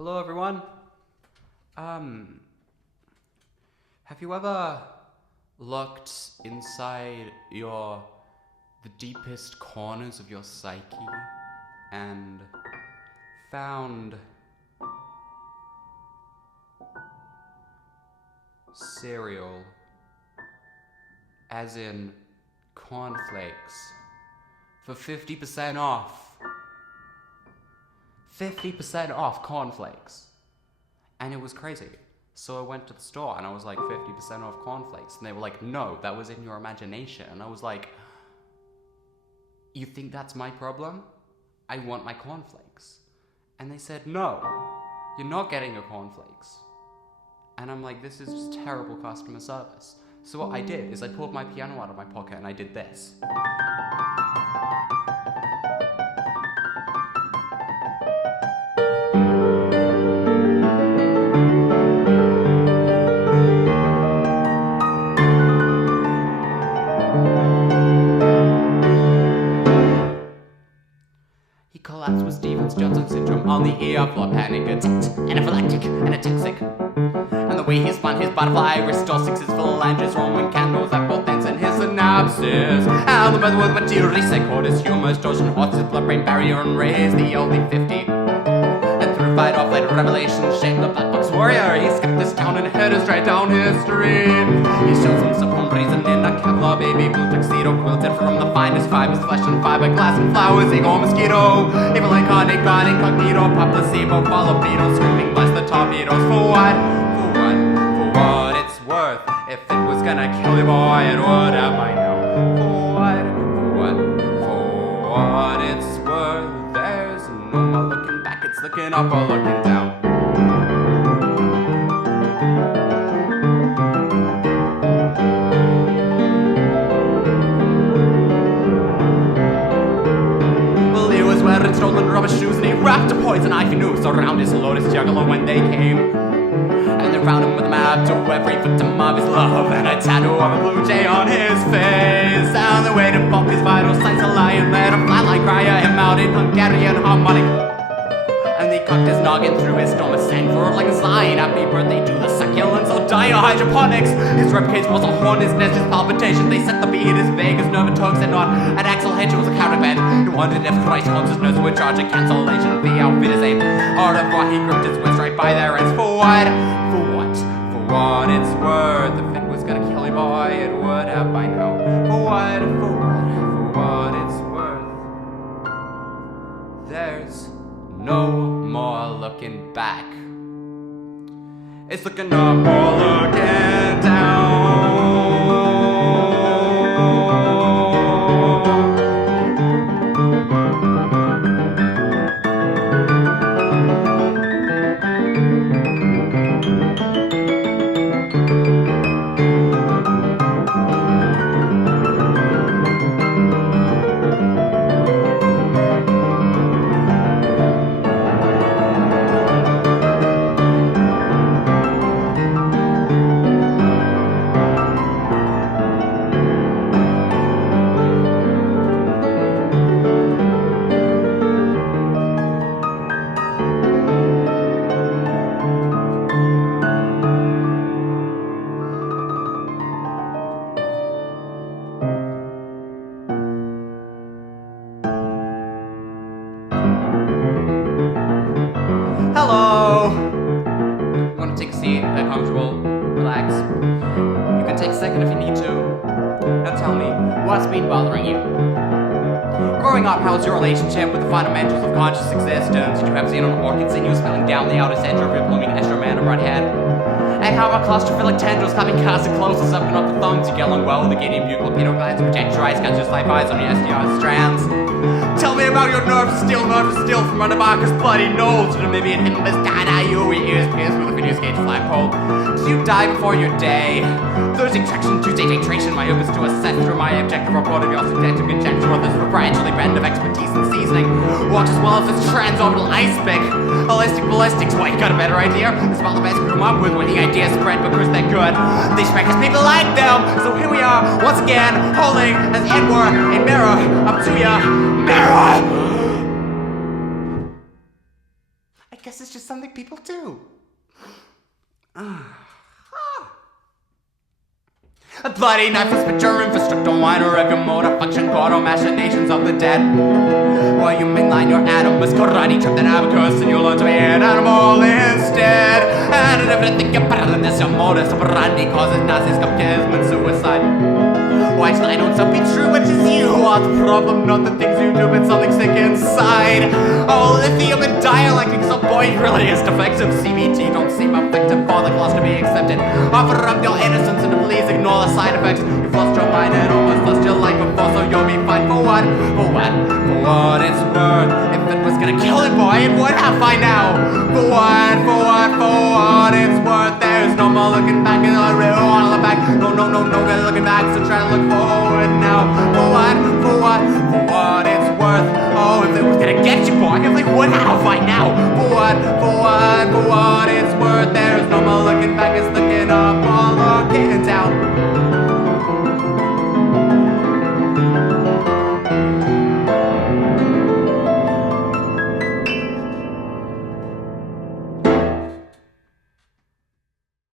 Hello, everyone. Have you ever looked inside the deepest corners of your psyche and found cereal, as in cornflakes, for 50% off? 50% off cornflakes. And it was crazy. So I went to the store and I was like, 50% off cornflakes. And they were like, no, that was in your imagination. And I was like, you think that's my problem? I want my cornflakes. And they said, no, you're not getting your cornflakes. And I'm like, this is just terrible customer service. So what I did is I pulled my piano out of my pocket and I did this. He collapsed with Stevens-Johnson syndrome on the ER floor, panic attack, anaphylactic, and ataxic. And the way he spun his butterfly wrist, all sixes phalanges, Roman candles at both ends in his synapses. And the mother was materially caught his humor, distortion, horses, blood-brain barrier, and raised the only 50. And through fight off later revelations, shaped the BlackBoxWarrior. He skipped this town and headed straight down history. He shows himself from prison in a Kevlar baby blue tuxedo, quilted from the finest fibers, flesh and fiberglass and flowers, ego mosquito, evil iconic, god incognito, pop placebo, follow beetle, screaming bless the torpedoes. For what? For what it's worth. If it was gonna kill you, boy, it would have by now. For what it's worth. There's no more looking back, it's looking up or looking down. Wearing stolen rubber shoes, and he wrapped a poison ivy noose around his lotus juggalo when they came. And they found him with a map to every victim of his love, and a tattoo of a blue jay on his face. And they waited for his vital signs, a lion let a flatline cry him out in Hungarian harmonic. And they cocked his noggin through his stomach, sang for it like a sign. Happy birthday to the succulents of dire hydroponics. His ribcage was a horn, his nest, his palpitation. They set the beat, his vagus nerve and tugs and not. An axle hitch was a caravan. He wondered if Christ consciousness would charge a cancellation fee. Outfit his aim. Art of what he gripped his wits right by their ends. For what? For what it's worth. If it was gonna kill him, boy, it would have by now. For what it's worth. There's no more looking back. It's looking up or looking down. Hello! You want to take a seat, get comfortable, relax. You can take a second if you need to. Now tell me, what's been bothering you? Growing up, how was your relationship with the fundamentals of conscious existence? Did you have seen an orchid sinew spilling down the outer center of your blooming estroman head? And how are claustrophilic tendrils clapping cast and close and sucking up the thumbs? You get along well with the giddy buccal pedal glands and project your eyes, catch just like eyes on your STR strands. Tell me about your nerves of steel from under Barker's bloody nose. To the Namibian hippopotamus died you, ears pierced with a Phineas Gage flagpole. Did you die before your day? Thursday traction, Tuesday titration, my opus to assess through my objective report of your subjective conjecture of this proprietary blend of expertise and seasoning. Walks as well as this transorbital ice pick. Holistic ballistics, what, you got a better idea? It's about the best we come up with when the ideas spread because they're good. They spread because people like them. So here we are, once again, holding as it were a mirror up to ya. Mirror! I guess it's just something people do. A bloody knife, a spit your infrastructure, wine, or every motor function, cord or machinations of the dead. While you mainline your animus, karate, trip, and abacus, and you'll learn to be an animal instead. And if you think you're better than this, your modus operandi causes Nazis, cupcakes, and suicide. Why should I know to be true? It is you who are the problem, not the things you do, but something sick inside. Oh, lithium and dialectics, oh boy, it really is defective. CBT don't seem effective for the class to be accepted. Offer up your innocence and please ignore the side effects. You've lost your mind and almost lost your life before, so you'll be fine. For what? For what? For what it's worth. If it was gonna kill it, boy, it would have by now. For what? For what? For what it's worth. There's no more looking back, and I really wanna look back. No, they're looking back, so try to look forward now. For what? For what? For what it's worth. Oh, if it was gonna get you, boy, it would have by now. For what? For what?